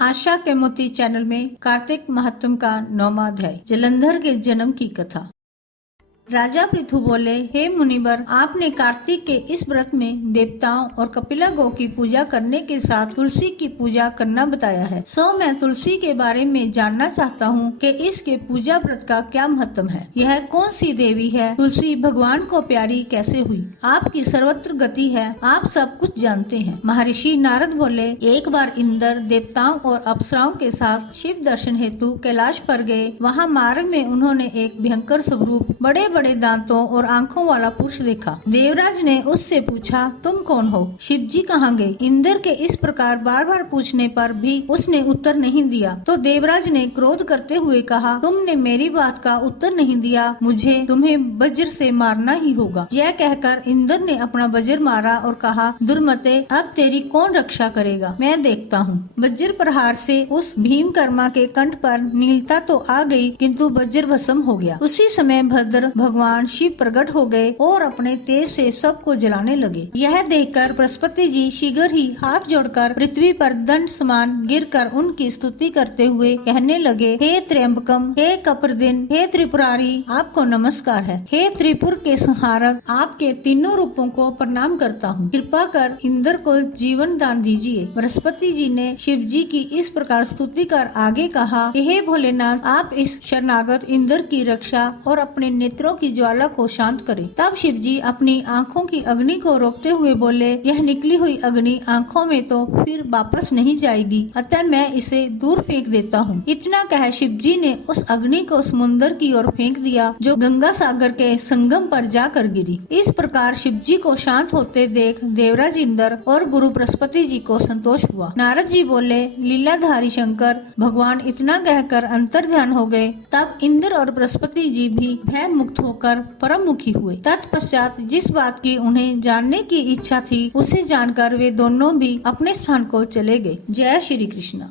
आशा के मोती चैनल में कार्तिक महात्म का 9वां अध्याय जलंधर के जन्म की कथा। राजा पृथु बोले, हे मुनिवर, आपने कार्तिक के इस व्रत में देवताओं और कपिला गौ की पूजा करने के साथ तुलसी की पूजा करना बताया है। सो मैं तुलसी के बारे में जानना चाहता हूँ कि इसके पूजा व्रत का क्या महत्व है। यह कौन सी देवी है? तुलसी भगवान को प्यारी कैसे हुई? आपकी सर्वत्र गति है, आप सब कुछ जानते हैं। महर्षि नारद बोले, एक बार इंद्र देवताओं और अप्सराओं के साथ शिव दर्शन हेतु कैलाश पर गए। वहाँ मार्ग में उन्होंने एक भयंकर स्वरूप बड़े बड़े दांतों और आंखों वाला पुरुष देखा। देवराज ने उससे पूछा, तुम कौन हो? शिव जी कहाँ गए? इंद्र के इस प्रकार बार बार पूछने पर भी उसने उत्तर नहीं दिया तो देवराज ने क्रोध करते हुए कहा, तुमने मेरी बात का उत्तर नहीं दिया, मुझे तुम्हें वज्र से मारना ही होगा। यह कहकर इंद्र ने अपना वज्र मारा और कहा, दुर्मते, अब तेरी कौन रक्षा करेगा, मैं देखता हूँ। वज्र प्रहार से उस भीमकर्मा के कंठ पर नीलता तो आ गई, किंतु वज्र भस्म हो गया। उसी समय भद्र भगवान शिव प्रकट हो गए और अपने तेज से सबको जलाने लगे। यह देखकर बृहस्पति जी शीघ्र ही हाथ जोड़कर पृथ्वी पर दंड समान गिरकर उनकी स्तुति करते हुए कहने लगे, हे त्र्यंबकम, हे कप्रदिन, हे त्रिपुरारी, आपको नमस्कार है। हे त्रिपुर के संहारक, आपके तीनों रूपों को प्रणाम करता हूँ। कृपा कर इंद्र को जीवन दान दीजिए। बृहस्पति जी ने शिव जी की इस प्रकार स्तुति कर आगे कहा, हे भोलेनाथ, आप इस शरणागत इंद्र की रक्षा और अपने नेत्रों की ज्वाला को शांत करें। तब शिव जी अपनी आंखों की अग्नि को रोकते हुए बोले, यह निकली हुई अग्नि आंखों में तो फिर वापस नहीं जाएगी, अतः मैं इसे दूर फेंक देता हूँ। इतना कह शिव जी ने उस अग्नि को समुद्र की ओर फेंक दिया, जो गंगा सागर के संगम पर जाकर गिरी। इस प्रकार शिव जी को शांत होते देख देवराज इंद्र और गुरु बृहस्पति जी को संतोष हुआ। नारद जी बोले, लीलाधारी शंकर भगवान इतना कहकर अंतर ध्यान हो गए। तब इंद्र और बृहस्पति जी भी भय मुक्त होकर परममुखी हुए। तत्पश्चात जिस बात की उन्हें जानने की इच्छा थी उसे जानकर वे दोनों भी अपने स्थान को चले गए। जय श्री कृष्ण।